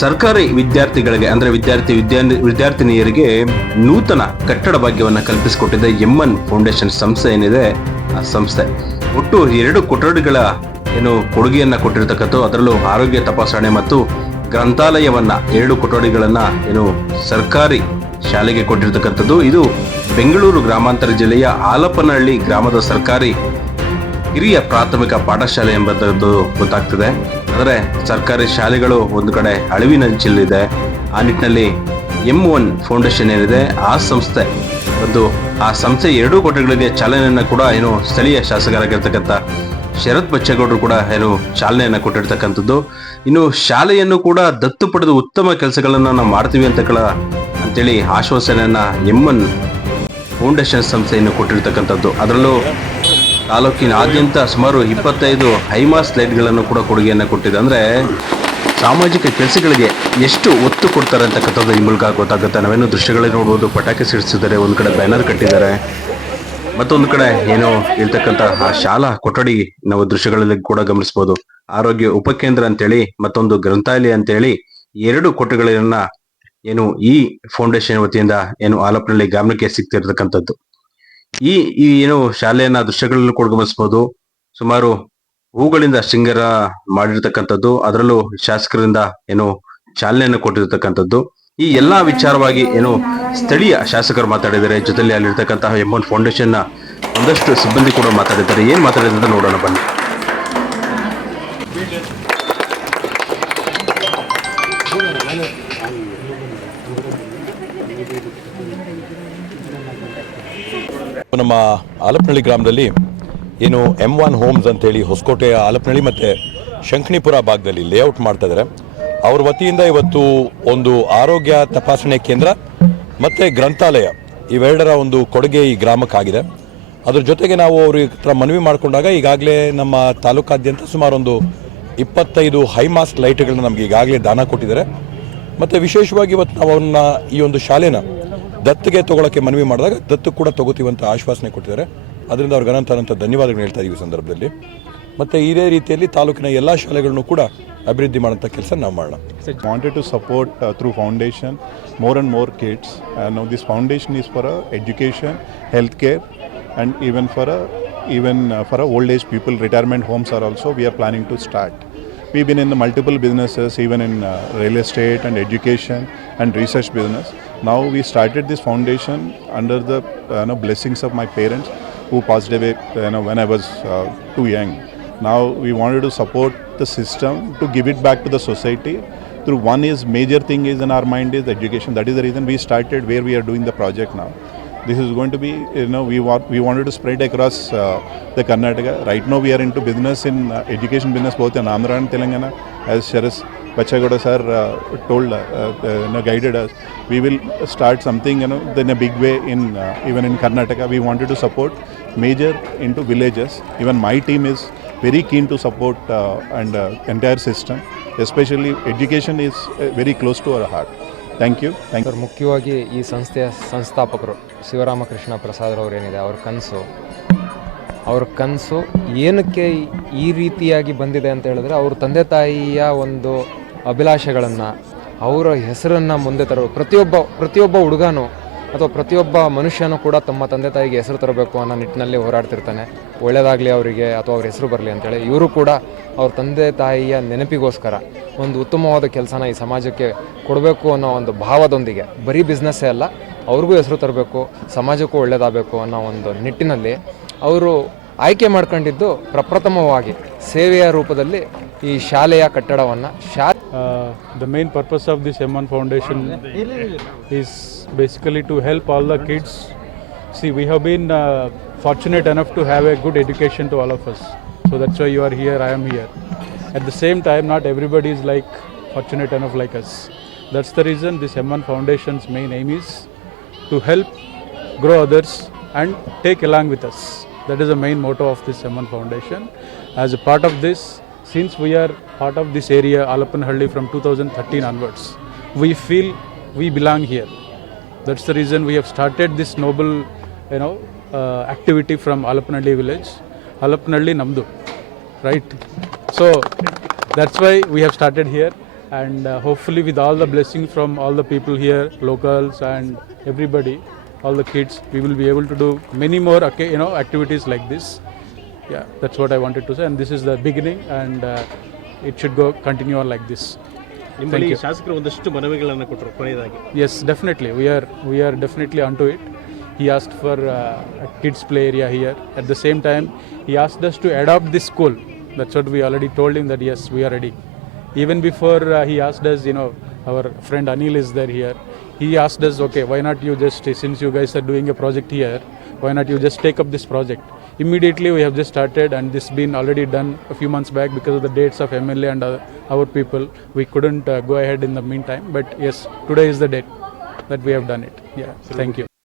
ಸರ್ಕಾರಿ ವಿದ್ಯಾರ್ಥಿಗಳಿಗೆ, ಅಂದ್ರೆ ವಿದ್ಯಾರ್ಥಿ ವಿದ್ಯಾರ್ಥಿ ವಿದ್ಯಾರ್ಥಿನಿಯರಿಗೆ ನೂತನ ಕಟ್ಟಡ ಭಾಗ್ಯವನ್ನು ಕಲ್ಪಿಸಿಕೊಟ್ಟಿದೆ ಎಂ ಎನ್ ಫೌಂಡೇಶನ್ ಸಂಸ್ಥೆ ಏನಿದೆ, ಆ ಸಂಸ್ಥೆ. ಒಟ್ಟು ಎರಡು ಕೊಠಡಿಗಳ ಏನು ಕೊಡುಗೆಯನ್ನ ಕೊಟ್ಟಿರ್ತಕ್ಕಂಥ ಅದರಲ್ಲೂ ಆರೋಗ್ಯ ತಪಾಸಣೆ ಮತ್ತು ಗ್ರಂಥಾಲಯವನ್ನ ಎರಡು ಕೊಠಡಿಗಳನ್ನ ಏನು ಸರ್ಕಾರಿ ಶಾಲೆಗೆ ಕೊಟ್ಟಿರ್ತಕ್ಕಂಥದ್ದು. ಇದು ಬೆಂಗಳೂರು ಗ್ರಾಮಾಂತರ ಜಿಲ್ಲೆಯ ಆಲಪನಹಳ್ಳಿ ಗ್ರಾಮದ ಸರ್ಕಾರಿ ಹಿರಿಯ ಪ್ರಾಥಮಿಕ ಪಾಠಶಾಲೆ ಎಂಬಂಥದ್ದು ಗೊತ್ತಾಗ್ತಿದೆ. ಅಂದರೆ ಸರ್ಕಾರಿ ಶಾಲೆಗಳು ಒಂದು ಕಡೆ ಅಳಿವಿನಂಚಲ್ಲಿದೆ ಆ ನಿಟ್ಟಿನಲ್ಲಿ ಎಂ ಒನ್ ಫೌಂಡೇಶನ್ ಏನಿದೆ, ಆ ಸಂಸ್ಥೆ ಒಂದು, ಆ ಸಂಸ್ಥೆ ಎರಡೂ ಕೋಟೆಗಳಿಗೆ ಚಾಲನೆಯನ್ನು ಕೂಡ ಏನು ಸ್ಥಳೀಯ ಶಾಸಕರಾಗಿರ್ತಕ್ಕಂಥ ಶರತ್ ಬಚ್ಚೇಗೌಡರು ಕೂಡ ಏನು ಚಾಲನೆಯನ್ನು ಕೊಟ್ಟಿರ್ತಕ್ಕಂಥದ್ದು. ಇನ್ನು ಶಾಲೆಯನ್ನು ಕೂಡ ದತ್ತು ಪಡೆದು ಉತ್ತಮ ಕೆಲಸಗಳನ್ನು ನಾವು ಮಾಡ್ತೀವಿ ಅಂತ ಅಂತೇಳಿ ಆಶ್ವಾಸನೆಯನ್ನ ಎಮ್ಮನ್ ಫೌಂಡೇಶನ್ ಸಂಸ್ಥೆಯನ್ನು ಕೊಟ್ಟಿರ್ತಕ್ಕಂಥದ್ದು. ಅದರಲ್ಲೂ ತಾಲೂಕಿನಾದ್ಯಂತ ಸುಮಾರು ಇಪ್ಪತ್ತೈದು ಹೈಮಾಸ್ ಲೈಟ್ಗಳನ್ನು ಕೂಡ ಕೊಡುಗೆಯನ್ನು ಕೊಟ್ಟಿದೆ. ಅಂದ್ರೆ ಸಾಮಾಜಿಕ ಕೆಲಸಗಳಿಗೆ ಎಷ್ಟು ಒತ್ತು ಕೊಡ್ತಾರೆ ಅಂತಕ್ಕಂಥದ್ದು ಈ ಮೂಲಕ ಗೊತ್ತಾಗುತ್ತೆ. ನಾವೇನು ದೃಶ್ಯಗಳೇ ನೋಡ್ಬೋದು, ಪಟಾಕಿ ಸಿಡಿಸಿದ್ದಾರೆ ಒಂದು ಕಡೆ ಬ್ಯಾನರ್ ಕಟ್ಟಿದ್ದಾರೆ. ಮತ್ತೊಂದು ಕಡೆ ಏನೋ ಇರ್ತಕ್ಕಂಥ ಆ ಶಾಲಾ ಕೊಠಡಿ ನಾವು ದೃಶ್ಯಗಳಲ್ಲಿ ಕೂಡ ಗಮನಿಸಬಹುದು ಆರೋಗ್ಯ ಉಪಕೇಂದ್ರ ಅಂತೇಳಿ, ಮತ್ತೊಂದು ಗ್ರಂಥಾಲಯ ಅಂತೇಳಿ, ಎರಡು ಕೊಠಡಿಗಳನ್ನ ಏನು ಈ ಫೌಂಡೇಶನ್ ವತಿಯಿಂದ ಏನು ಆಲಪ್ನಲ್ಲಿ ಗಮನಕ್ಕೆ ಸಿಗ್ತಿರ್ತಕ್ಕಂಥದ್ದು. ಈ ಈ ಏನು ಶಾಲೆಯನ್ನ ದೃಶ್ಯಗಳನ್ನು ಕೂಡ ಗಮನಿಸಬಹುದು ಸುಮಾರು ಹೂಗಳಿಂದ ಶೃಂಗಾರ ಮಾಡಿರ್ತಕ್ಕಂಥದ್ದು, ಅದರಲ್ಲೂ ಶಾಸಕರಿಂದ ಏನು ಚಾಲನೆಯನ್ನು ಕೊಟ್ಟಿರ್ತಕ್ಕಂಥದ್ದು. ಈ ಎಲ್ಲಾ ವಿಚಾರವಾಗಿ ಏನು ಸ್ಥಳೀಯ ಶಾಸಕರು ಮಾತಾಡಿದ್ದಾರೆ. ಜೊತೆಲಿ ಅಲ್ಲಿರ್ತಕ್ಕಂತಹ ಎಂ ಒನ್ ಫೌಂಡೇಶನ್ನ ಒಂದಷ್ಟು ಸಿಬ್ಬಂದಿ ಕೂಡ ಮಾತಾಡಿದ್ದಾರೆ. ಏನ್ ಮಾತಾಡಿದ್ರೆ ನೋಡೋಣ ಬನ್ನಿ. ನಮ್ಮ ಆಲಪ್ನಳ್ಳಿ ಗ್ರಾಮದಲ್ಲಿ ಏನು ಎಂ ಒನ್ ಹೋಮ್ಸ್ ಅಂತೇಳಿ ಹೊಸಕೋಟೆಯ ಆಲಪ್ನಳ್ಳಿ ಮತ್ತು ಶಂಕಣಿಪುರ ಭಾಗದಲ್ಲಿ ಲೇಔಟ್ ಮಾಡ್ತಾ ಇದ್ದಾರೆ. ಅವ್ರ ವತಿಯಿಂದ ಇವತ್ತು ಒಂದು ಆರೋಗ್ಯ ತಪಾಸಣೆ ಕೇಂದ್ರ ಮತ್ತು ಗ್ರಂಥಾಲಯ ಇವೆರಡರ ಒಂದು ಕೊಡುಗೆ ಈ ಗ್ರಾಮಕ್ಕಾಗಿದೆ ಅದ್ರ ಜೊತೆಗೆ ನಾವು ಅವ್ರ ಹತ್ರ ಮನವಿ ಮಾಡಿಕೊಂಡಾಗ ಈಗಾಗಲೇ ನಮ್ಮ ತಾಲೂಕಾದ್ಯಂತ ಸುಮಾರು ಒಂದು ಇಪ್ಪತ್ತೈದು ಹೈಮಾಸ್ಟ್ ಲೈಟ್ಗಳನ್ನ ನಮಗೆ ಈಗಾಗಲೇ ದಾನ ಕೊಟ್ಟಿದ್ದಾರೆ. ಮತ್ತು ವಿಶೇಷವಾಗಿ ಇವತ್ತು ನಾವು ಅವ್ರನ್ನ ಈ ಒಂದು ಶಾಲೆನ ದತ್ತಿಗೆ ತಗೊಳ್ಳೋಕ್ಕೆ ಮನವಿ ಮಾಡಿದಾಗ ದತ್ತು ಕೂಡ ತಗೋತೀವಂತ ಆಶ್ವಾಸನೆ ಕೊಟ್ಟಿದ್ದಾರೆ. ಅದರಿಂದ ಅವ್ರಿಗೆ ಅನಂತ ಧನ್ಯವಾದಗಳು ಹೇಳ್ತಾ ಇದೀವಿ ಸಂದರ್ಭದಲ್ಲಿ. ಮತ್ತು ಇದೇ ರೀತಿಯಲ್ಲಿ ತಾಲೂಕಿನ ಎಲ್ಲ ಶಾಲೆಗಳನ್ನು ಕೂಡ ಅಭಿವೃದ್ಧಿ ಮಾಡುವಂಥ ಕೆಲಸ ನಾವು ಮಾಡೋಣ. Wanted to support uh, through foundation more and more kids. And now this foundation is for even education healthcare and for for old age people retirement homes are also we are planning to also we've been in the multiple businesses even in uh, real estate and education and research business. Now we started this foundation under the uh, you know, blessings of my parents who passed away you know, when i was uh, too young. Now we wanted to support the system to give it back to the society through one is major thing is in our mind is education. That is the reason we started where we are doing the project now this is going to be you know we want we wanted to spread across uh, the karnataka. Right now we are into business in uh, education business both in andhra and telangana. As sharas Bachagoda sir uh, told uh, uh, you know, guided us we will start something you know in a big way in uh, even in karnataka. We wanted to support major into villages. Even my team is very keen to support uh, and uh, entire system. Especially education is uh, very close to our heart thank you thank you ಮುಖ್ಯವಾಗಿ ಈ ಸಂಸ್ಥೆಯ ಸಂಸ್ಥಾಪಕರು ಶಿವರಾಮಕೃಷ್ಣ ಪ್ರಸಾದ್ರವ್ರು ಏನಿದೆ ಅವ್ರ ಕನಸು. ಅವ್ರ ಕನಸು ಏನಕ್ಕೆ ಈ ರೀತಿಯಾಗಿ ಬಂದಿದೆ ಅಂತ ಹೇಳಿದ್ರೆ, ಅವ್ರ ತಂದೆ ತಾಯಿಯ ಒಂದು ಅಭಿಲಾಷೆಗಳನ್ನು, ಅವರ ಹೆಸರನ್ನು ಮುಂದೆ ತರೋ ಪ್ರತಿಯೊಬ್ಬ ಪ್ರತಿಯೊಬ್ಬ ಹುಡುಗನೂ ಅಥವಾ ಪ್ರತಿಯೊಬ್ಬ ಮನುಷ್ಯನೂ ಕೂಡ ತಮ್ಮ ತಂದೆ ತಾಯಿಗೆ ಹೆಸರು ತರಬೇಕು ಅನ್ನೋ ನಿಟ್ಟಿನಲ್ಲಿ ಹೋರಾಡ್ತಿರ್ತಾನೆ. ಒಳ್ಳೆಯದಾಗಲಿ ಅವರಿಗೆ ಅಥವಾ ಅವ್ರ ಹೆಸರು ಬರಲಿ ಅಂತೇಳಿ. ಇವರು ಕೂಡ ಅವ್ರ ತಂದೆ ತಾಯಿಯ ನೆನಪಿಗೋಸ್ಕರ ಒಂದು ಉತ್ತಮವಾದ ಕೆಲಸನ ಈ ಸಮಾಜಕ್ಕೆ ಕೊಡಬೇಕು ಅನ್ನೋ ಒಂದು ಭಾವದೊಂದಿಗೆ. ಬರೀ ಬಿಸ್ನೆಸ್ಸೇ ಅಲ್ಲ ಅವ್ರಿಗೂ ಹೆಸರು ತರಬೇಕು ಸಮಾಜಕ್ಕೂ ಒಳ್ಳೆಯದಾಗಬೇಕು ಅನ್ನೋ ಒಂದು ನಿಟ್ಟಿನಲ್ಲಿ ಅವರು ಆಯ್ಕೆ ಮಾಡ್ಕೊಂಡಿದ್ದು ಪ್ರಪ್ರಥಮವಾಗಿ ಸೇವೆಯ ರೂಪದಲ್ಲಿ ಈ ಶಾಲೆಯ ಕಟ್ಟಡವನ್ನು Shah Uh, the main purpose of this M1 Foundation is basically to help all the kids. See, we have been uh, fortunate enough to have a good education to all of us. So that's why you are here, I am here. At the same time, not everybody is like fortunate enough like us. That's the reason this M1 Foundation's main aim is to help grow others and take along with us. That is the main motto of this M1 Foundation. As a part of this, since we are part of this area, Alapanhalli, from 2013 onwards, we feel we belong here. That's the reason we have started this noble, you know, uh, activity from Alapanhalli village. Alapanhalli Namdu, right? So that's why we have started here. and uh, hopefully with all the blessings from all the people here, locals and everybody, all the kids, we will be able to do many more, okay, you know, activities like this. Yeah, that's what I wanted to say, and this is the beginning, and uh, it should go continue on like this. ನಿಮ್ಮಲ್ಲಿ you. ಶಾಸಕರು ಒಂದಷ್ಟು ಮನವಿಗಳನ್ನು ಕೊಟ್ಟರು ಕೊನೆಯದಾಗಿ Yes, definitely. We are we are definitely onto it. He asked for uh, a kids play area here. At the same time, he asked us to adopt this school. That's what we already told him that yes, we are ready. Even before uh, he asked us, you know, our friend Anil is there here. He asked us, okay, why not you just since you guys are doing a project here, why not you just take up this project? Immediately we have just started, and this been already done a few months back because of the dates of MLA and uh, our people. We couldn't uh, go ahead in the meantime, but yes, today is the date that we have done it. Yeah, thank you.